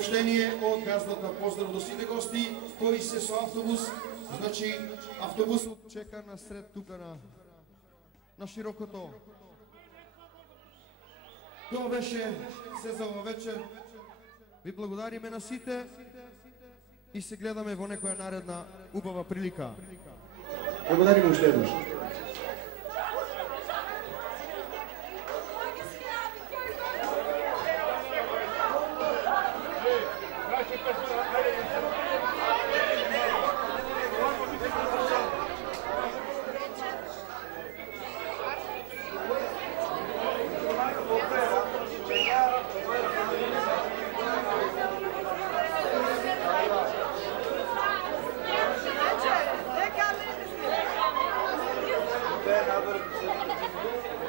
Сообщение од газдата, поздрав до сите гости кои се со автобус. Значи автобусот чека на сред тука на широкото. Тоа беше се за ова вечер. Ви благодариме на сите и се гледаме во некоја наредна убава прилика. Благодариме уште еднаш. Another